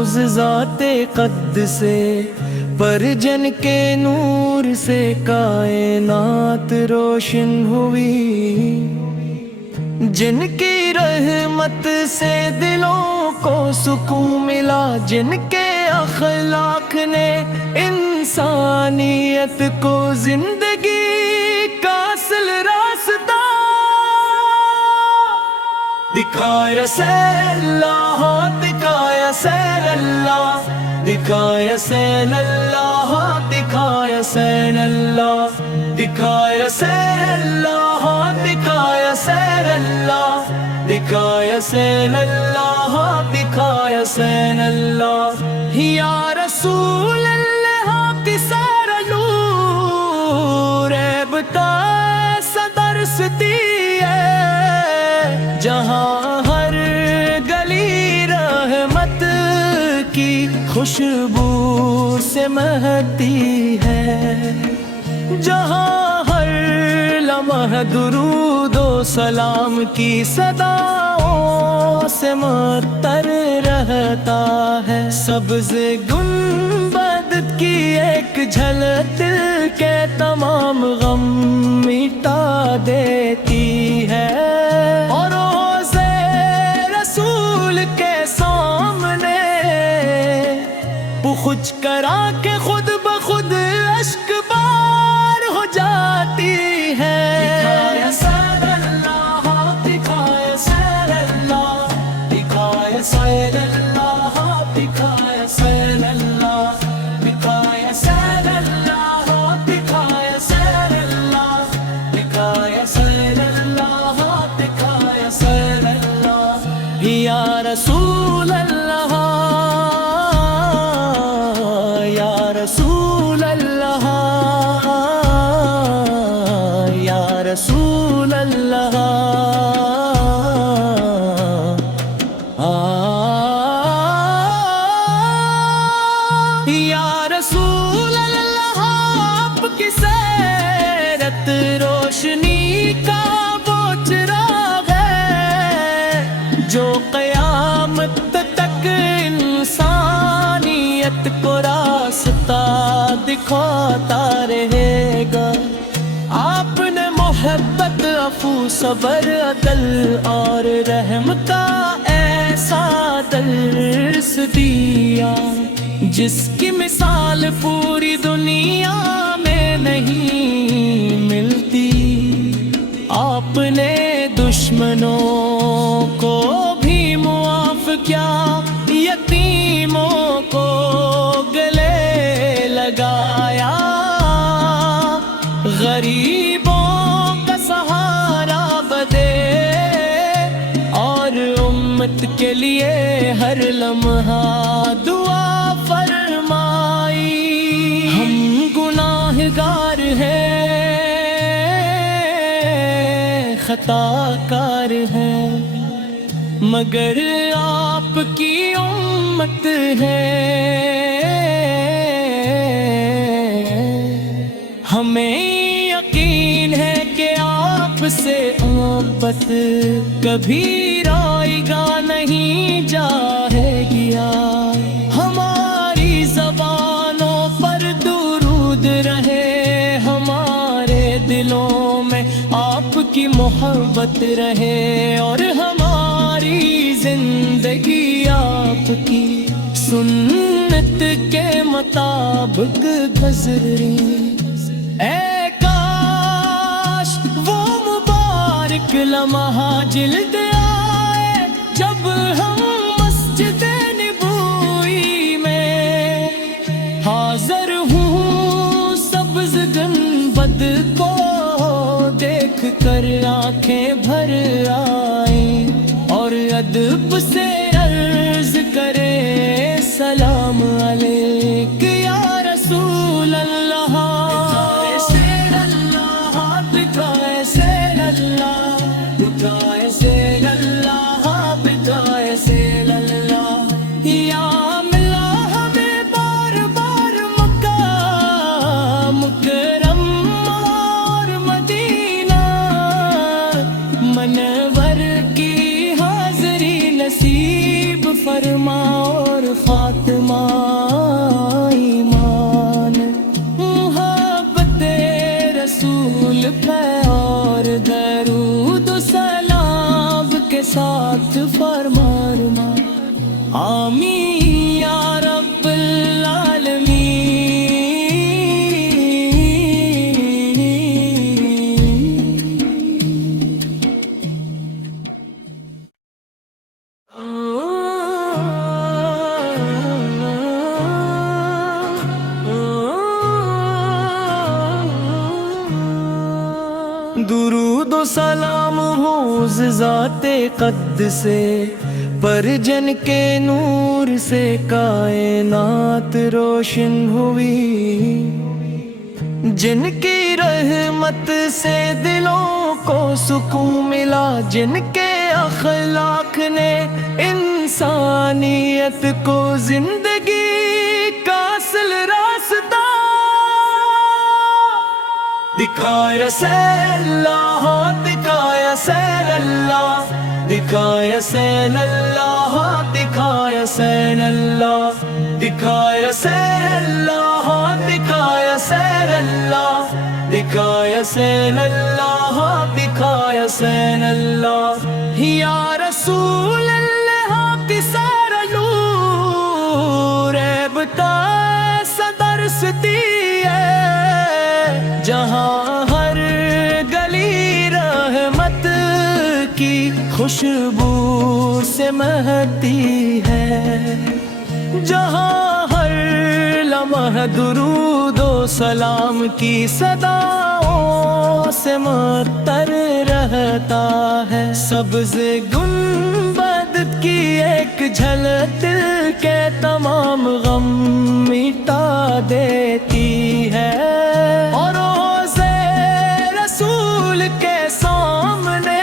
روز ذات قد سے پر جن کے نور سے کائنات روشن ہوئی، جن کی رحمت سے دلوں کو سکون ملا، جن کے اخلاق نے انسانیت کو زندگی کا اصل راستہ دکھایا۔ سیر اللہ دکھایا، سیر اللہ دکھایا، سیر اللہ دکھایا، سیر اللہ دکھایا، سیر اللہ دکھایا، سیر اللہ دکھایا، سیر اللہ دکھایا، سیر اللہ۔ یا رسول اللہ کی سارا نور بتا صدرستی ہے، جہاں ہر گلی رحمت کی خوشبو سے مہکتی ہے، جہاں ہر لمحہ درود و سلام کی صداؤں سے معطر رہتا ہے۔ سبز گنبد کی ایک جھلک دل کے تمام غم مٹا دیتی ہے، اور روضے رسول کے سامنے پخچ کرا کے خود بخود اشک بار ہو جاتی ہے۔ دکھایا سیر اللہ دکھایا، سیر اللہ دکھایا، سیر اللہ دکھایا، سیر اللہ دکھایا، سیر اللہ دکھایا، سیر اللہ دکھایا، سیر اللہ دکھایا، سیر اللہ۔ یا رسول اللہ یا رسول اللہ یا رسول اللہ یا رسول اللہ، آپ کی سیرت روشنی کا وہ چراغ ہے جو قیامت تک انسانیت کو راستہ دکھاتا رہے گا۔ آپ نے محبت، عفو، صبر، عدل اور رحم کا ایسا درس دیا جس کی مثال پوری دنیا میں نہیں ملتی۔ آپ نے دشمنوں کو بھی معاف کیا، یتیموں کو گلے لگایا، غریبوں کا سہارا بدے، اور امت کے لیے ہر لمحہ دعا فرمائی۔ ہم گناہگار ہیں، خطا کار ہیں، مگر آپ کی امت ہے۔ ہمیں یقین ہے کہ آپ سے محبت کبھی رائے گا نہیں جائے گیا۔ ہماری زبانوں پر درود رہے، ہمارے دلوں میں آپ کی محبت رہے، اور ہماری زندگی آپ کی سنت کے مطابق گزری۔ اے کاش وہ مبارک لمحہ جلد آئے جب ہم مسجد نبوی میں حاضر ہوں، سبز گنبد کو دیکھ کر آنکھیں بھر آئیں، اور ادب سے عرض کرے سلام علیک یا رسول اللہ۔ سیر اللہ بتائے، سیر اللہ بتائے، سیر اللہ بتائے، سیر اللہ۔ یا ملا ہمیں بار بار مکہ مکرم اور مدینہ منور کی حاضری نصیب فرما، اور خاتمہ درود و سلام ہو ذات قد سے، پر جن کے نور سے کائنات روشن ہوئی، جن کی رحمت سے دلوں کو سکون ملا، جن کے اخلاق نے انسانیت کو زندگی کا اصل راستہ دکھایا، سیر اللہ دکھایا، سیر اللہ دکھایا، سیر اللہ دکھایا، سیر اللہ دکھایا، سیر اللہ دکھایا، سیر اللہ دکھایا، سیر اللہ دکھایا، سیر اللہ یا رسول اللہ کی سیر نور بتا صدرستی ہے، جہاں ہر گلی رحمت کی خوشبو سے مہکتی ہے، جہاں ہر لمحہ درود و سلام کی صداؤں سے معطر رہتا ہے، سبز گنبد کی ایک جھلک دل کے تمام غم مٹا دیتی ہے، اور روضے رسول کے سامنے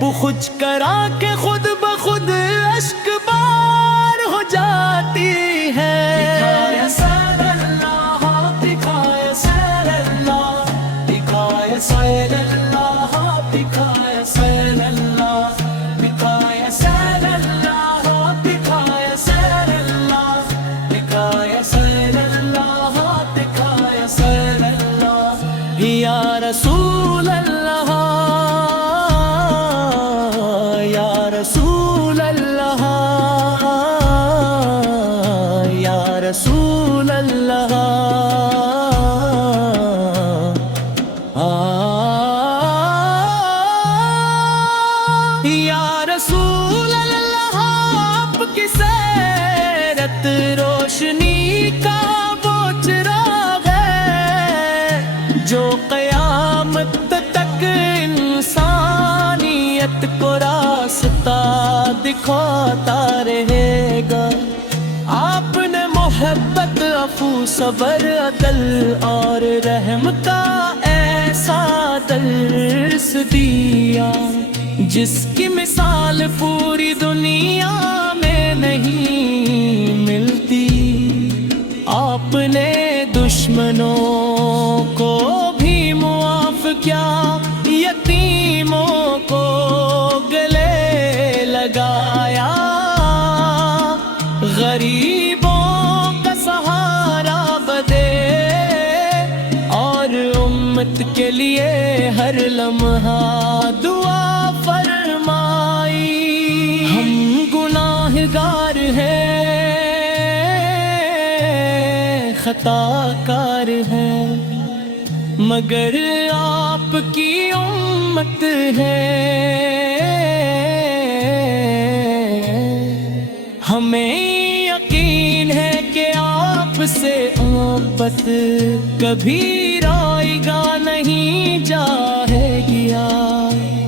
پخچ کرا کے خود بخود اشک بار ہو جاتی ہے، دکھایا سیر اللہ دکھایا، سیر اللہ دکھایا، سیر اللہ دکھایا، سیر اللہ دکھایا، سیر اللہ دکھایا، سیر اللہ دکھایا، سیر اللہ دکھایا، سیر اللہ یا رسول اللہ، یا رسول اللہ، یا رسول اللہ، یا رسول اللہ، آپ کی سیرت روشنی کا وہ چراغ ہے جو قیامت تک انسانیت کو راستہ دکھاتا رہے گا، آپ نے محبت عفو صبر عدل اور رحم کا ایسا درس دیا جس کی مثال پوری دنیا میں نہیں ملتی، آپ نے دشمنوں کو بھی معاف کیا، یتیموں کو گلے لگایا، غریبوں کا سہارا بدے، اور امت کے لیے ہر لمحہ دعا فرمائی، ہم گناہگار ہیں، خطا کار ہیں، مگر آپ کی امت ہے، ہمیں یقین ہے کہ آپ سے محبت کبھی رائے گا نہیں جائے گیا،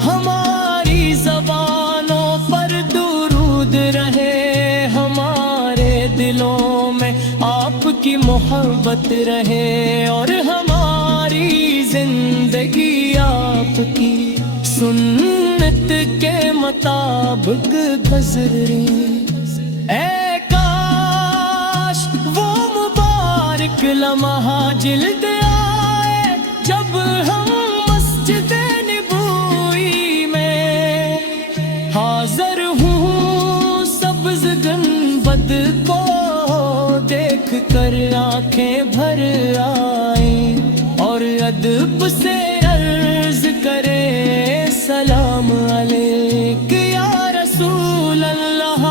ہماری زبانوں پر درود رہے، ہمارے دلوں میں آپ کی محبت رہے، اور ہماری زندگی آپ کی سنت کے مطابق گزری، اے کاش وہ مبارک لمحہ جلد آئے جب ہم مسجد نبوی میں حاضر ہوں، سبز گنبد کو دیکھ کر آنکھیں بھر آئیں، اور ادب سے عرض کرے سلام علیک یا رسول اللہ،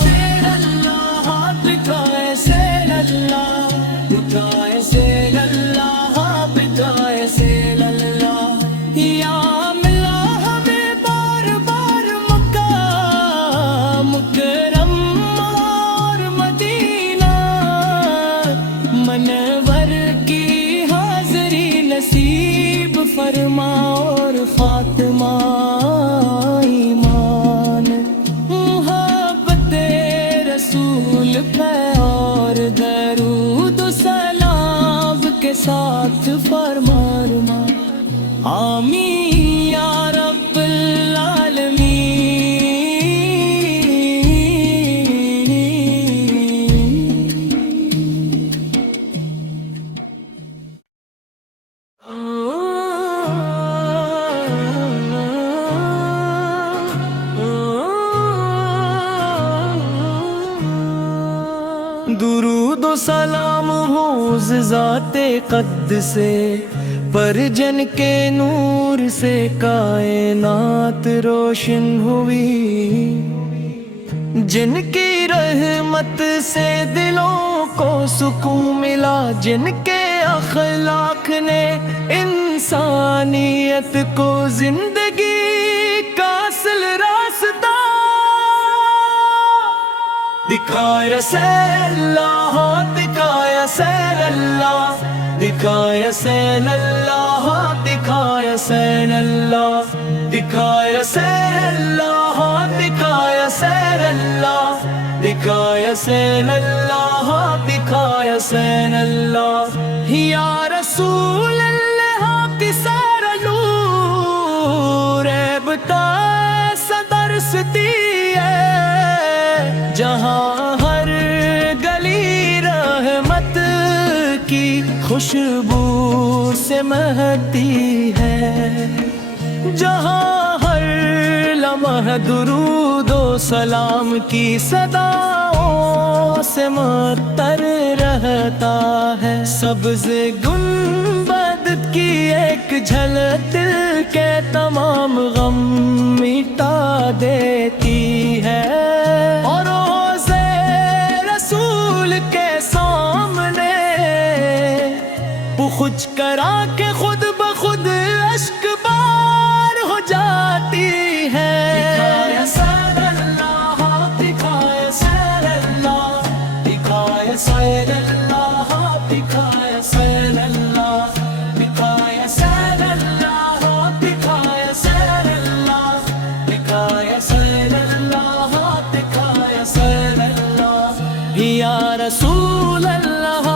سیر اللہ دکھائے، سیر اللہ دکھائے، سیر اللہ دکھائے، سیر اللہ یا ملا ہمیں بار بار مکہ مکرم اور مدینہ منور کی حاضری نصیب فرمائے۔ آمین یا رب العالمین. درود و سلام ہو ذات قدس پر جن کے نور سے کائنات روشن ہوئی، جن کی رحمت سے دلوں کو سکون ملا، جن کے اخلاق نے انسانیت کو زندگی کا اصل راستہ دکھایا. سے اللہ دکھایا، سے اللہ دکھایا، سے اللہ دکھایا، سے اللہ دکھایا، سے اللہ دکھایا، سے اللہ دکھایا، سے اللہ دکھایا، سے اللہ. یا رسول اللہ کی سارا نور بتا صدر ستی ہے، جہاں ہر گلی رحمت کی خوشبو سے مہکتی ہے، جہاں ہر لمحہ درود و سلام کی صداؤں سے معطر رہتا ہے. سبز گنبد کی ایک جھلک دل کے تمام غم مٹا دیتی ہے، اور روضے رسول کے سامنے پخچ کرا کے خود بخود اشک بار ہو جاتی ہے. دکھایا سیر اللہ دکھایا، سیر اللہ دکھایا، سیر اللہ دکھایا، سیر اللہ دکھایا، سیر اللہ دکھایا، سیر اللہ دکھایا، سیر اللہ دکھایا، سیر اللہ. یا رسول اللہ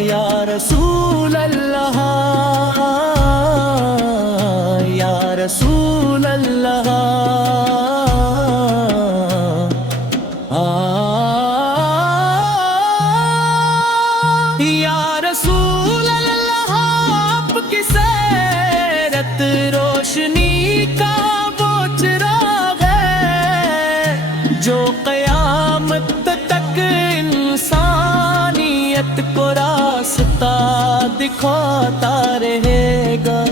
یا رسول اللہ یا رسول اللہ. یا رسول اللہ آپ کی سیرت روشنی کا وہ چراغ ہے، جو قیامت تک انسانیت کو راستہ دکھاتا رہے گا.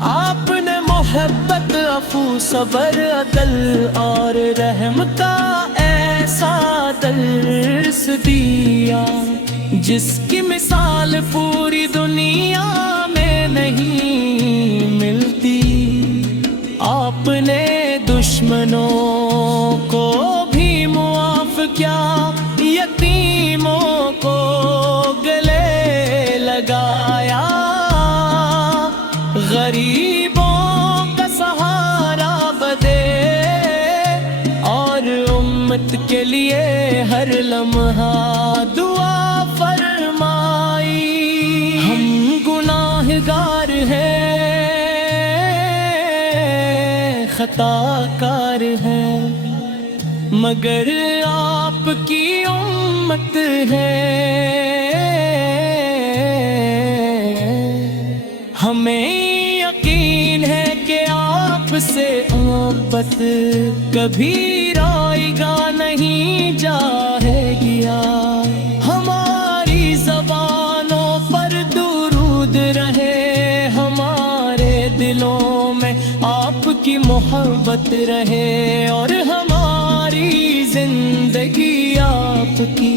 آپ نے محبت، عفو، صبر، عدل اور رحم کا ایسا درس دیا جس کی مثال پوری دنیا میں نہیں ملتی. آپ نے دشمنوں کو بھی معاف کیا، یتیموں کو گلے لگایا، غریبوں کا سہارا بدے، اور امت کے لیے ہر لمحہ دعا فرمائی. ہم گناہگار ہیں، خطا کار ہیں، مگر آپ کی امت ہے. ہمیں یقین ہے کہ آپ سے محبت کبھی رائے گا نہیں جائے گیا. ہماری زبانوں پر درود رہے، ہمارے دلوں میں آپ کی محبت رہے، اور ہماری زندگی آپ کی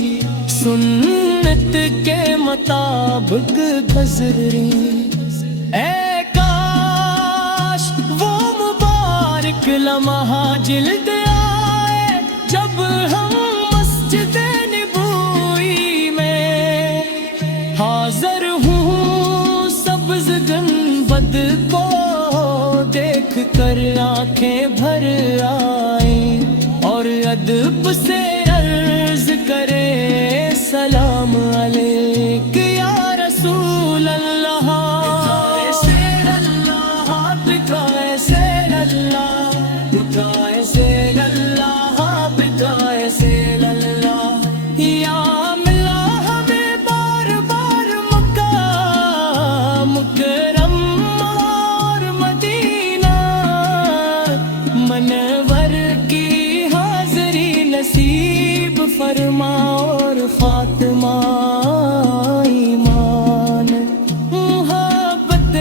سنت کے مطابق گزری. اے کاش وہ مبارک لمحہ جلد آئے جب ہم مسجد نبوی میں حاضر ہوں. سبز گنبد کو دیکھ کر آنکھیں بھر آئیں، اور ادب سے عرض کرے سلام علیک یا رسول اللہ. فرما اور خاتمہ ایمان، محبت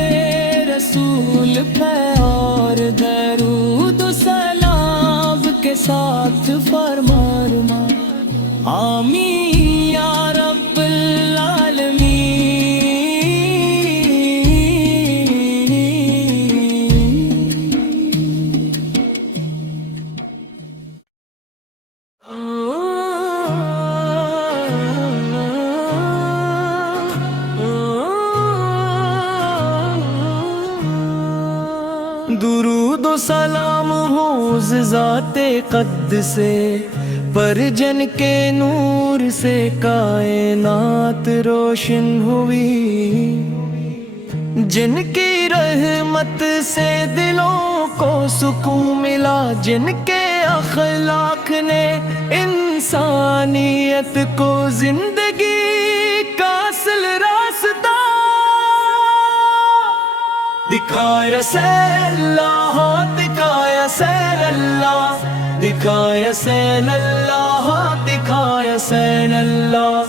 رسول پہ اور درود و سلام کے ساتھ فرما آمین یا رب العالمین۔ درود و سلام ہو ذات قدس سے، پر جن کے نور سے کائنات روشن ہوئی، جن کی رحمت سے دلوں کو سکون ملا، جن کے اخلاق نے انسانیت کو زندگی کا اصل راستہ دکھایا، سیر اللہ دکھایا، سیر اللہ دکھایا، سیر اللہ دکھایا، سیر اللہ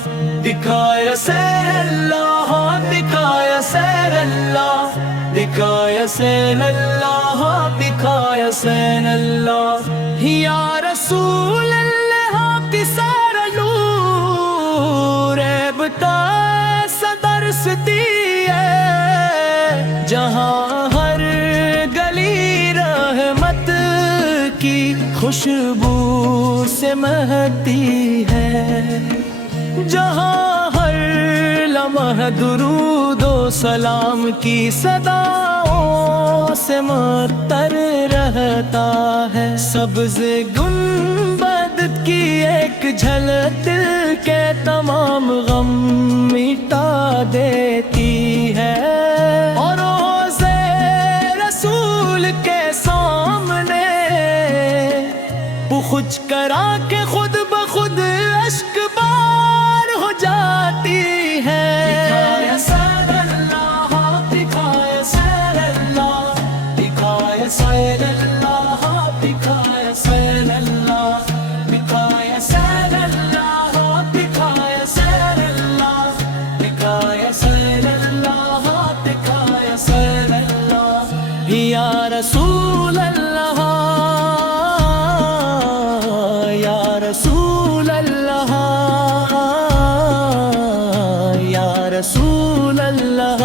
دکھایا، سیر اللہ دکھایا، سیر اللہ دکھایا، سیر اللہ دکھایا، سیر اللہ یا رسول اللہ کی سارا نور بتا صدر ستی ہے، جہاں ہر گلی رحمت کی خوشبو سے مہکتی ہے، جہاں ہر لمحہ درود و سلام کی صداؤں سے معطر رہتا ہے، سبز گنبد کی ایک جھلک دل کے تمام غم مٹا دیتی ہے، اور روضے رسول کے سامنے کچھ کرا کے خود بخود اشک بار ہو جاتی ہے، دکھایا سیر اللہ دکھایا، سیر اللہ دکھایا، سیر اللہ دکھایا، سیر اللہ دکھایا، سیر اللہ دکھایا، سیر اللہ دکھایا، سیر اللہ دکھایا، سیر اللہ یا رسول اللہ، رسول اللہ، یا رسول اللہ،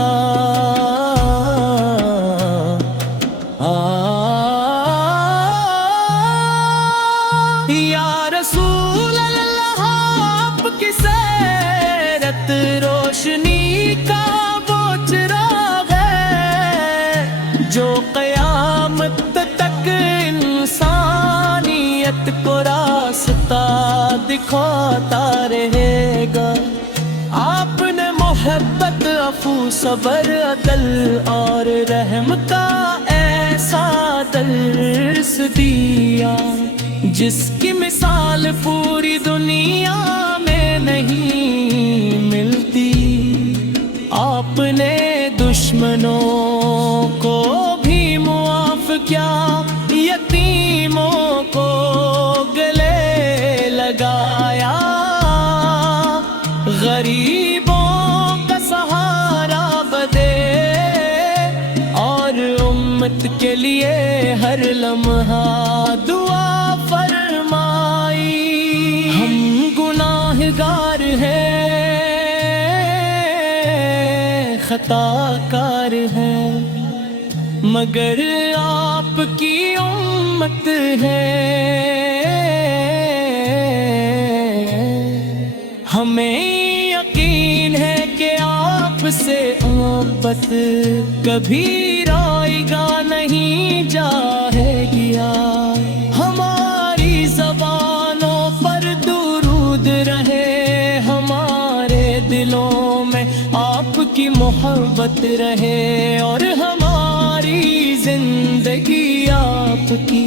یا رسول اللہ، آپ کی سیرت روشنی کا وہ چراغ ہے جو قیامت تک انسانیت کو راستہ دکھاتا رہے گا، آپ نے محبت عفو صبر عدل اور رحم کا ایسا درس دیا جس کی مثال پوری دنیا میں نہیں ملتی، آپ نے دشمنوں کو بھی معاف کیا، یتیموں کو گلے لگایا، غریبوں کا سہارا بدے، اور امت کے لیے ہر لمحہ دعا فرمائی، ہم گناہگار ہیں، خطا کار ہیں، مگر آپ کی امت ہے، ہمیں یقین ہے کہ آپ سے محبت کبھی رائے گا نہیں جائے گیا، ہماری زبانوں پر درود رہے، ہمارے دلوں میں آپ کی محبت رہے، اور ہماری زندگی آپ کی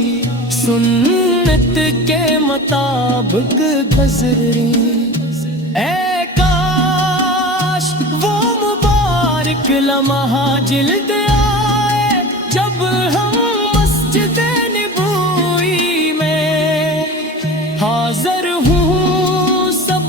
سنت کے مطابق گزری، اے کاش وہ مبارک لمحہ جلد آئے جب ہم مسجد نبوی میں حاضر ہوں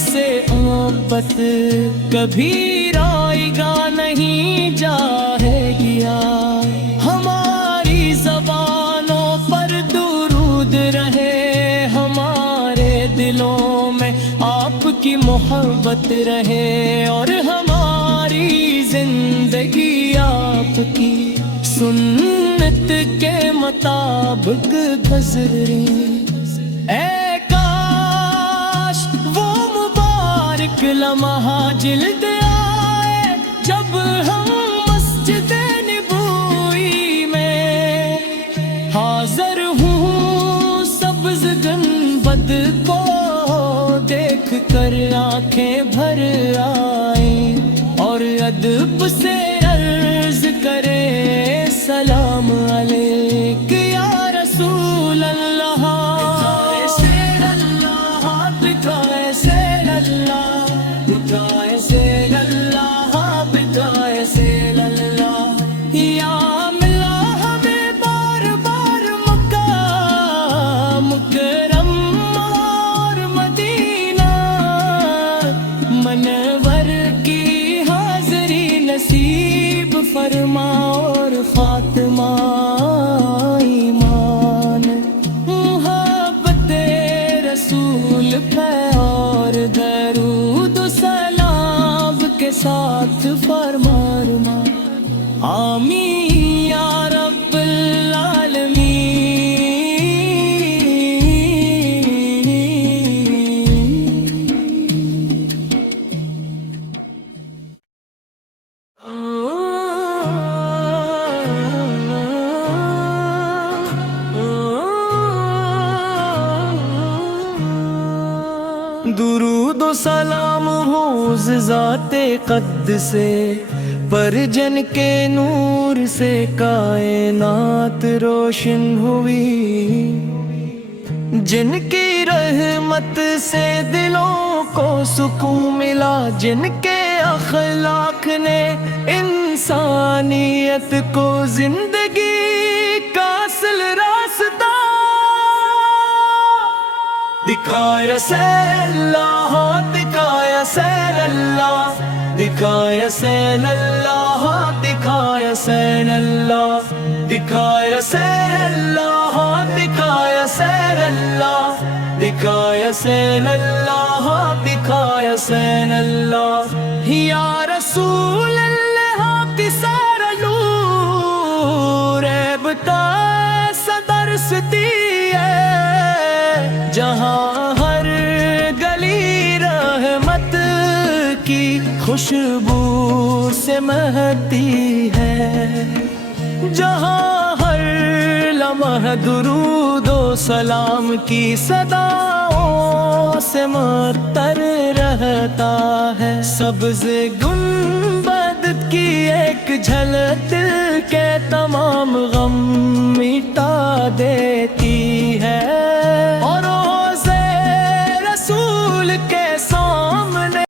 سے محبت کبھی رائے گا نہیں جائے گیا، ہماری زبانوں پر درود رہے، ہمارے دلوں میں آپ کی محبت رہے، اور ہماری زندگی آپ کی سنت کے مطابق گزری۔ اے کاش وہ مبارک لمحہ جلد آئے جب ہم مسجد نبوی میں حاضر ہوں، سبز گنبد کو دیکھ کر آنکھیں بھر آئیں، اور ادب سے عرض کریں سلام علیک یا رسول اللہ، سیر اللہ، بتائے سیر اللہ، بتائے سیر اللہ، بتائے سیر اللہ، یا ملا ہمیں بار بار مکہ مکرم اور مدینہ منور کی حاضری نصیب فرما، اور فاطمہ ایمان محبت رسول پہ اور درود و سلام کے ساتھ فرما آمین یا رب العالمین۔ درود و سلام ہو ذات قدس پر جن کے نور سے کائنات روشن ہوئی، جن کی رحمت سے دلوں کو سکون ملا، جن کے اخلاق نے انسانیت کو زندگی کا اصل راستہ دکھایا، سیر اللہ دکھایا، سیر اللہ دکھایا، سیر اللہ دکھایا، سیر اللہ دکھایا، سیر اللہ دکھایا، سیر اللہ دکھایا، سیر اللہ دکھایا، سیر اللہ، یا رسول اللہ کی سارا نور بتا صدر ستی ہے، جہاں ہر گلی رحمت کی خوشبو سے مہکتی ہے، جہاں ہر لمحہ درود و سلام کی صداؤں سے معطر رہتا ہے، سبز گنبد کی ایک جھلک دل کے تمام غم مٹا دیتی ہے۔